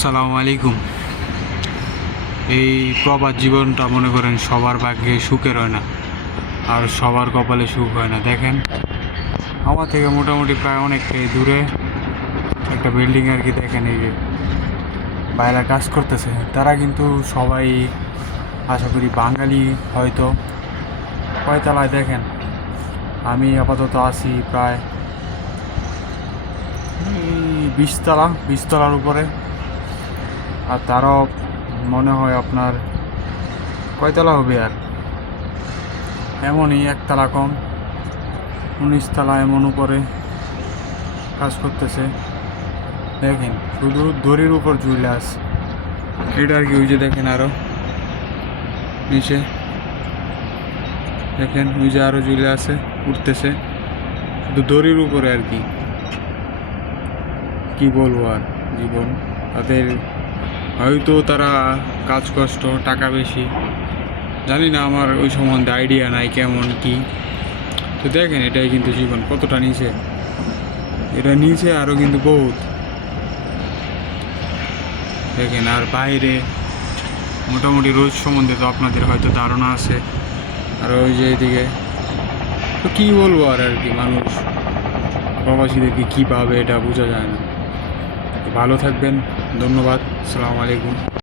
আসসালামু আলাইকুম। এই প্রবাদ জীবনটা মনে করেন সবার ভাগ্যে সুখের হয় না, আর সবার কপালে সুখ হয় না। দেখেন, আমার থেকে মোটামুটি প্রায় অনেকটাই দূরে একটা বিল্ডিং আর কি। দেখেন, এই যে বাইরে কাজ করতেছে, তারা কিন্তু সবাই আশা করি বাঙালি হয়তো। কয়তলায় দেখেন, আমি আপাতত আছি প্রায় 20 তলার উপরে, আর তারাও মনে হয় আপনার কয়তলা হবে আর এমনই একতলা কম, 19 তলা এমন উপরে কাজ করতেছে। দেখেন, শুধু দড়ির উপর ঝুলে আছে এটা আর কি। ওই যে দেখেন আরো নিচে দেখেন, ওই যে আরো ঝুলে আছে, উঠতেছে শুধু দড়ির উপরে আর কি। কি বলবো আর, জীবন তাদের হয়তো তারা কাজ কষ্ট, টাকা বেশি, জানি না, আমার ওই সম্বন্ধে আইডিয়া নাই কেমন কি। তো দেখেন, এটাই কিন্তু জীবন কতটা নিচে, এটা নিচে আরও কিন্তু বহুত। দেখেন, আর বাইরে মোটামুটি রোজ সম্বন্ধে তো আপনাদের হয়তো ধারণা আছে। আর ওই যে এদিকে তো কী বলবো আর আর কি, মানুষ প্রবাসীদেরকে কী পাবে এটা বোঝা যায় না। তো ভালো থাকবেন, ধন্যবাদ, আসসালামু আলাইকুম।